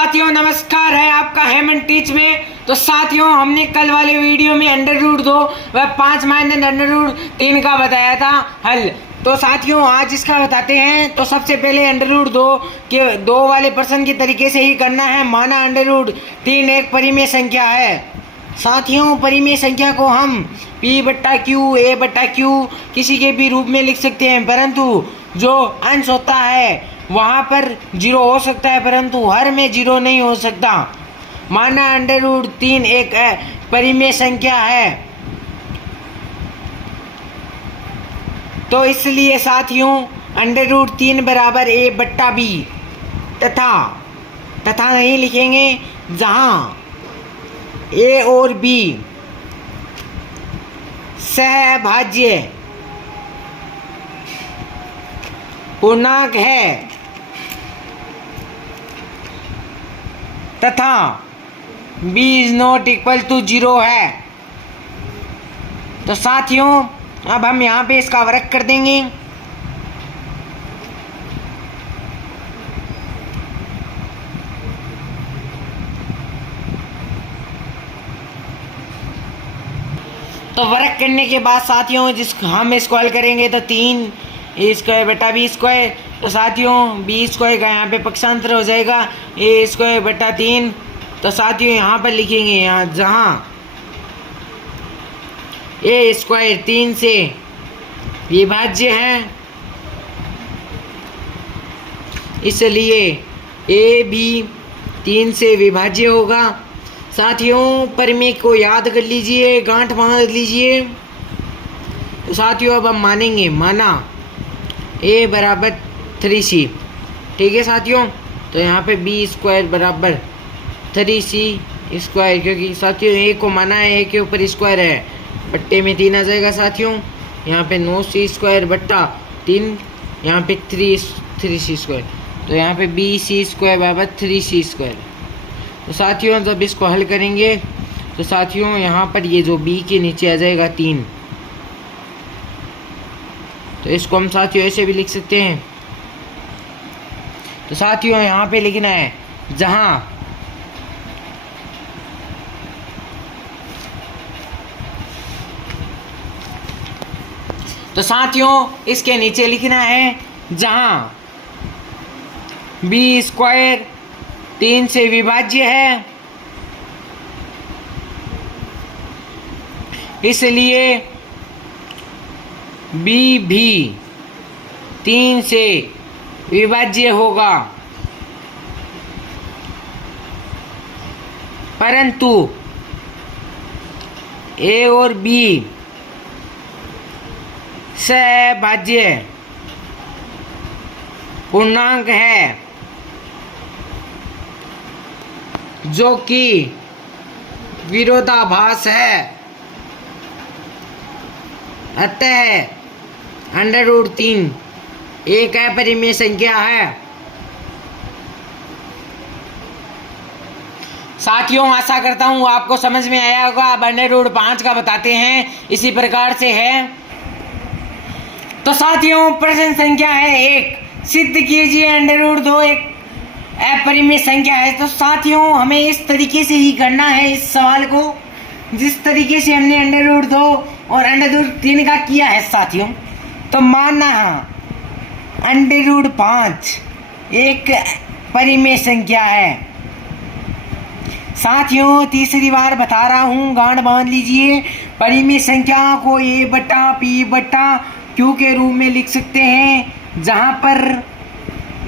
साथियों नमस्कार है आपका हेमंत टीच में। तो साथियों हमने कल वाले वीडियो में √2 व 5 -√3 का बताया था हल। तो साथियों आज इसका बताते हैं। तो सबसे पहले √2 के 2 वाले प्रश्न के तरीके से ही करना है। माना √3 एक परिमेय संख्या है। साथियों परिमेय संख्या को हम P/Q A/Q किसी के भी रूप में लिख सकते हैं, परंतु जो अंश होता है वहाँ पर 0 हो सकता है, परंतु हर में 0 नहीं हो सकता। माना √3 एक परिमेय संख्या है, तो इसलिए साथियों √3 बराबर A/B तथा नहीं लिखेंगे, जहाँ A और B सहभाज्य पूर्णांक है तथा B ≠ 0 है। तो साथियों अब हम यहाँ पे इसका वर्ग कर देंगे। तो वर्ग करने के बाद साथियों हम इसको हल करेंगे तो 3A²/B²। तो साथियों B² का यहाँ पे पक्षांतर हो जाएगा A²/3। तो साथियों यहाँ पर लिखेंगे, यहाँ जहाँ A² 3 से विभाज्य है, इसलिए A भी 3 से विभाज्य होगा। साथियों परिमेय को याद कर लीजिए, गांठ बांध लीजिए। तो साथियों अब हम मानेंगे, माना A बराबर 3C। ठीक है साथियों, तो यहाँ पे B² बराबर 3C², क्योंकि साथियों A को माना है, A के ऊपर स्क्वायर है, बट्टे में 3 आ जाएगा। साथियों यहाँ पे 9C²/3, यहाँ पे 3C², तो यहाँ पे BC² बराबर 3C²। तो साथियों जब इसको हल करेंगे तो साथियों यहाँ पर ये जो B के नीचे आ जाएगा 3, तो इसको हम साथियों ऐसे भी लिख सकते हैं। तो साथियों यहाँ पे लिखना है, जहाँ तो साथियों इसके नीचे लिखना है, जहाँ B² 3 से विभाज्य है, इसलिए B भी 3 से विभाज्य होगा, परंतु A और B सहभाज्य पूर्णांक है, जो कि विरोधाभास है। अतः √3 एक अपरिमेय संख्या है। साथियों आशा करता हूँ आपको समझ में आया होगा। अब √5 का बताते हैं, इसी प्रकार से है। तो साथियों प्रश्न संख्या है 1, सिद्ध कीजिए √2 एक अपरिमेय संख्या है। तो साथियों हमें इस तरीके से ही करना है इस सवाल को, जिस तरीके से हमने √2 और √3 का किया है साथियों। तो माना √5 एक परिमेय संख्या है। साथियों तीसरी बार बता रहा हूँ, गांठ बांध लीजिए। परिमेय संख्या को A/P/Q के रूप में लिख सकते हैं, जहाँ पर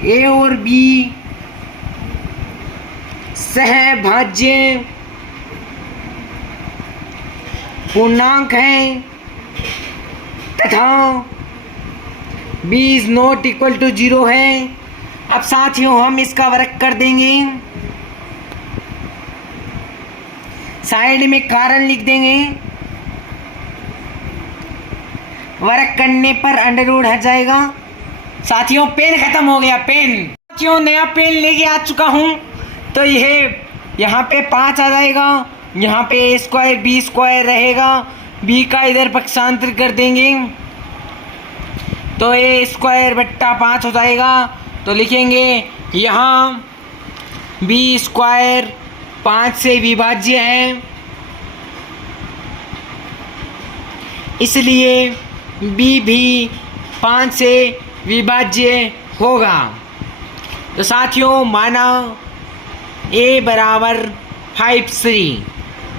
A और B सहभाज्य पूर्णांक हैं तथा B ≠ 0 है। अब साथियों हम इसका वर्ग कर देंगे, साइड में कारण लिख देंगे। वर्ग करने पर √ हट जाएगा। साथियों पेन खत्म हो गया, पेन। साथियों नया पेन लेके आ चुका हूँ। तो यह यहाँ पे 5 आ जाएगा, यहाँ पे A² B² रहेगा, B का इधर पक्षांतर कर देंगे तो A² / 5 हो जाएगा। तो लिखेंगे यहाँ बी स्क्वायर 5 से विभाज्य है, इसलिए बी भी 5 से विभाज्य होगा। तो साथियों माना ए बराबर 5c,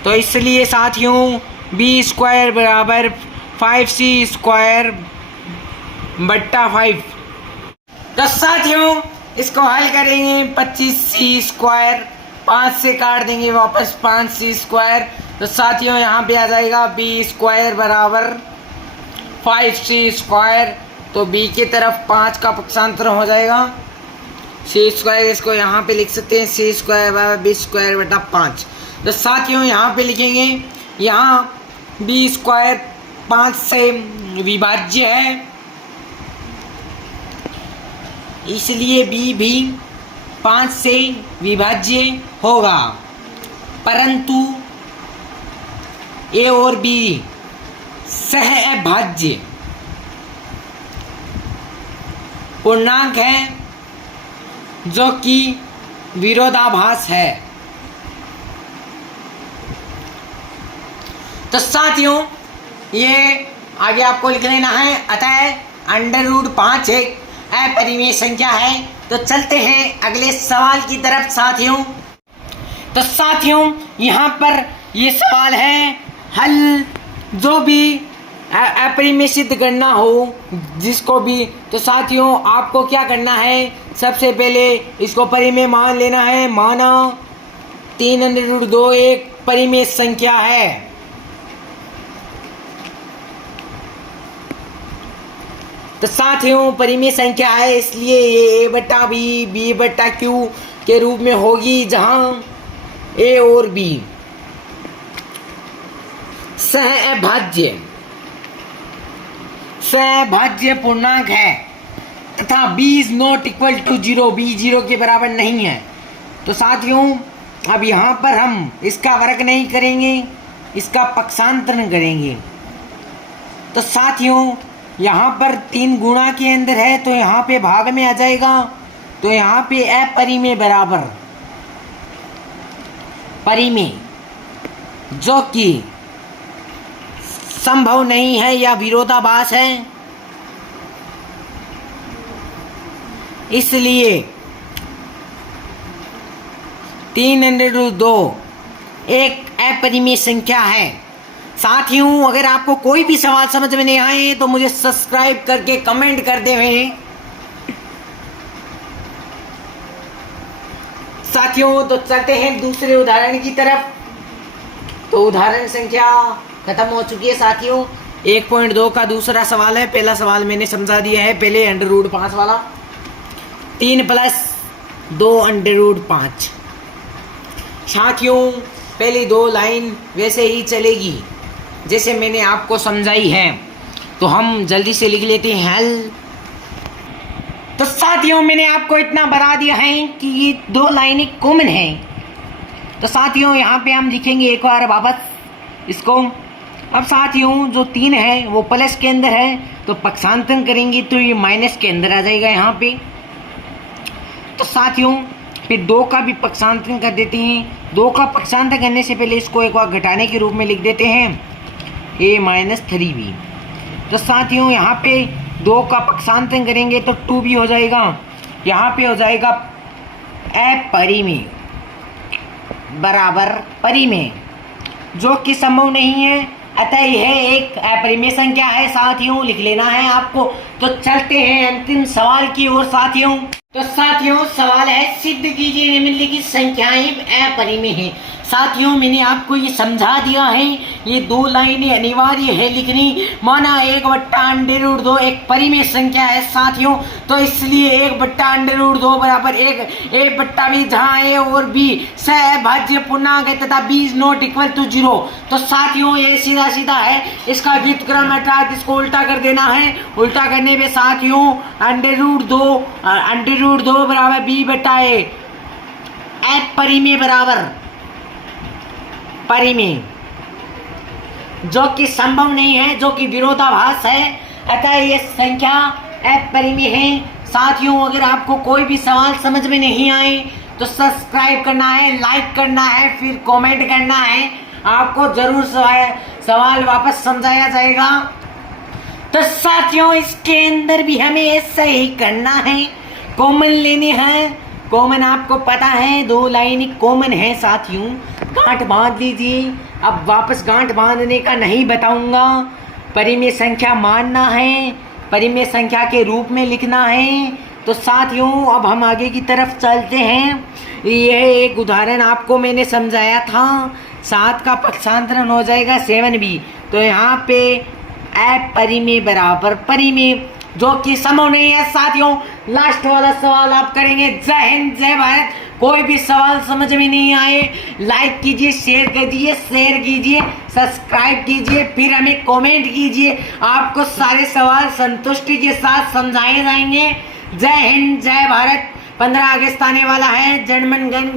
तो इसलिए साथियों बी स्क्वायर बराबर 5c स्क्वायर बट्टा 5। तो साथियों इसको हल करेंगे, 25c स्क्वायर 5 से काट देंगे वापस 5c स्क्वायर। तो साथियों यहाँ पे आ जाएगा बी स्क्वायर बराबर 5c स्क्वायर, तो बी की तरफ 5 का पक्षांतर हो जाएगा c स्क्वायर, इसको यहाँ पे लिख सकते हैं c स्क्वायर बराबर बी स्क्वायर बटा 5। तो साथियों यहाँ पे लिखेंगे, यहाँ बी स्क्वायर 5 से विभाज्य है, इसलिए बी भी 5 से विभाज्य होगा, परंतु ए और बी सहअभाज्य पूर्णांक है जो कि विरोधाभास है। तो साथियों ये आगे आपको लिख लेना है, अतः √5 एक अपरिमेय संख्या है। तो चलते हैं अगले सवाल की तरफ साथियों। तो साथियों यहाँ पर ये सवाल है, हल जो भी अपरिमेय सिद्ध करना हो जिसको भी, तो साथियों आपको क्या करना है, सबसे पहले इसको परिमेय मान लेना है। माना 3√2 एक परिमेय संख्या है, तो साथियों परिमेय संख्या है, इसलिए ये a बटा बी बी बटा क्यू के रूप में होगी, जहां a और b सहअभाज्य पूर्णांक है तथा b is not equal to 0, b 0 के बराबर नहीं है। तो साथियों अब यहाँ पर हम इसका वर्ग नहीं करेंगे, इसका पक्षांतरण करेंगे। तो साथियों यहाँ पर 3 गुणा के अंदर है, तो यहाँ पे भाग में आ जाएगा, तो यहाँ पे अपरिमेय बराबर परिमेय जो कि संभव नहीं है या विरोधाभास है, इसलिए 3√2 एक अपरिमेय संख्या है। साथियों अगर आपको कोई भी सवाल समझ में नहीं आए तो मुझे सब्सक्राइब करके कमेंट कर दें। साथियों तो चलते हैं दूसरे उदाहरण की तरफ। तो उदाहरण संख्या खत्म हो चुकी है साथियों। 1.2 का दूसरा सवाल है, पहला सवाल मैंने समझा दिया है पहले √5 वाला। 3 + 2 √5। साथियों पहली 2 लाइन वैसे ही चलेगी जैसे मैंने आपको समझाई है, तो हम जल्दी से लिख लेते हैं हल। तो साथियों मैंने आपको इतना बता दिया है कि ये 2 लाइनें कॉमन हैं। तो साथियों यहाँ पे हम लिखेंगे एक बार वापस इसको। अब साथियों जो 3 है वो प्लस के अंदर है, तो पक्षांतरण करेंगे तो ये माइनस के अंदर आ जाएगा यहाँ पे। तो साथियों फिर 2 का भी पक्षांतरण कर देते हैं। 2 का पक्षांतरण करने से पहले इसको एक बार घटाने के रूप में लिख देते हैं a - 3b। तो साथियों यहाँ पे 2 का पक्षांतरण करेंगे तो 2b हो जाएगा, यहाँ पे हो जाएगा अपरिमेय बराबर परिमेय जो कि संभव नहीं है, अतः यह एक अपरिमेय संख्या है। साथियों लिख लेना है आपको। तो चलते हैं अंतिम सवाल की ओर साथियों। तो साथियों सवाल है, सिद्ध कीजिए निम्नलिखित संख्याएं अपरिमेय हैं। साथियों मैंने आपको ये समझा दिया है, ये 2 लाइनें अनिवार्य है लिखनी। माना 1/√2 एक परिमेय संख्या है साथियों, तो इसलिए 1/√2 बराबर 1/b, जहाँ a और b सहअभाज्य पूर्णांक है तथा b is not equal to 0। तो साथियों ये सीधा सीधा है, इसका व्युत्क्रम अर्थात इसको उल्टा कर देना है। उल्टा करने पे साथियों √2 बराबर b/a अपरिमेय बराबर परिमेय जो कि संभव नहीं है, जो कि विरोधाभास है, अतः ये संख्या अपरिमेय है। साथियों अगर आपको कोई भी सवाल समझ में नहीं आए तो सब्सक्राइब करना है, लाइक करना है, फिर कमेंट करना है। आपको जरूर सवाल वापस समझाया जाएगा। तो साथियों इसके अंदर भी हमें ऐसा ही करना है, कॉमन लेने हैं। कॉमन आपको पता है 2 लाइन कॉमन है साथियों। गांठ बांध लीजिए। अब वापस गांठ बांधने का नहीं बताऊंगा। परिमेय संख्या मानना है, परिमेय संख्या के रूप में लिखना है। तो साथियों अब हम आगे की तरफ चलते हैं। यह एक उदाहरण आपको मैंने समझाया था। 7 का पक्षांतरण हो जाएगा 7b। तो यहाँ पे अपरिमेय बराबर परिमेय, जो कि संभव नहीं है साथियों। लास्ट वाला सवाल आप करेंगे। जय हिंद, जय भारत। कोई भी सवाल समझ में नहीं आए, लाइक कीजिए, शेयर कीजिए, सब्सक्राइब कीजिए, फिर हमें कमेंट कीजिए। आपको सारे सवाल संतुष्टि के साथ समझाए जाएंगे। जय हिंद, जय भारत। 15 अगस्त आने वाला है। जनगण